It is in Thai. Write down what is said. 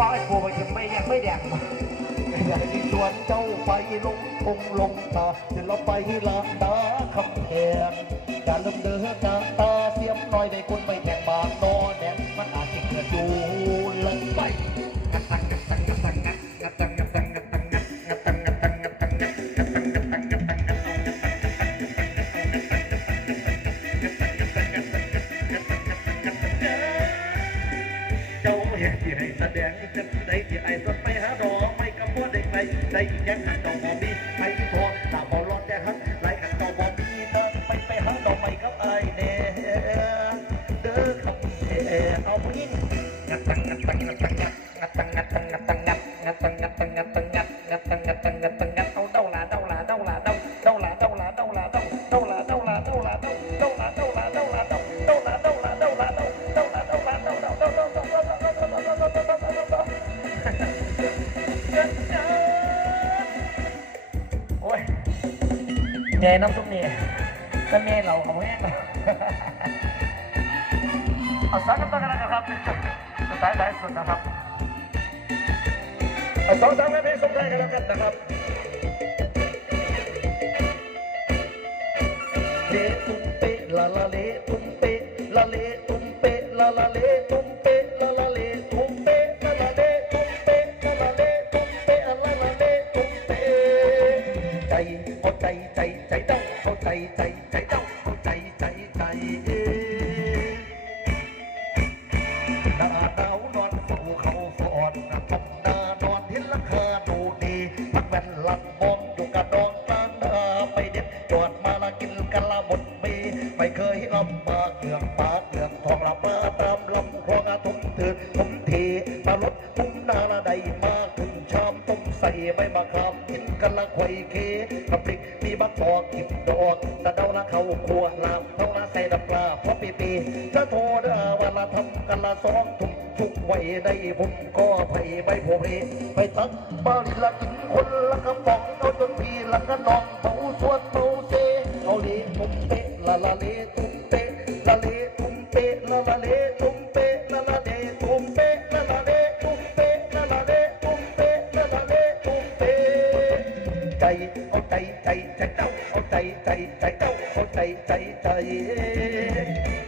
พ่อไอ้ปู่มังไม่อยากไม่แดกอยาส่ชวนเจ้าไปลงคงลงตาเดี๋ยวเราไปลานตาคำแพงการเริ่มเดินตาตาเสียมหน่อยในคนไปแทงบางนอแดงมันอาจจะเกิดดูลงไป แดงจะได้ที่ไอ้สดไปหาดอกไม่กับพ่อได้ใครได้ยังหันดอกบ่มีไอ้พอตาบ่รอดแต่หักไหลขันดอกบ่มีเดินไปไปหาดอกไม่กับไอ้เน่เด้อคำแท้เอาผู้หญิงงัดตังงัดตังงัดตังงัดตังงัดตังงัดตัง แย่น้ำซุปนี่ถ้าแม่เราเของแม่เราเอาสายกันต่อกันนะครับสายสายสุดนะครับเอาสองสามเพลงส่งได้กันแล้วกันนะครับเลตุ้มเปะลาลาเลตุ้มเปะลาเลตุ้มเปะลาลาเลตุ้มเปะ ใจใจเจ้าใจใจใจเอหน้าหนาวนอนเฝ้าเขาฟอนทำหน้านอนเห็นราคาดูดีพักแว่นหลังมองอยู่กระดองกลางหน้าไปเด็ดจอดมาละกินกันละหมดมีไม่เคยลำบากเกืองปากเกืองทองละมาตาม ทุ่มาลดทุ่มหน้าละใดมาขึ้นชามต้มใส่ใบมะขามกินกันละไข่เคกับพริกมีบักตอกกิบดอกตะเดาละเข้าครัวลาบเท่าละใส่ดับปลาเพราะปีปีจะโทษเด้อว่าละทำกันละสองทุ่มทุกไว้ได้ผมก็ไผ่ใบโพเพไปตักบาลิละกินคนละกระป๋องเอาจนพี่ละกระนอง tay tay tay tay tay tay tay tay tay tay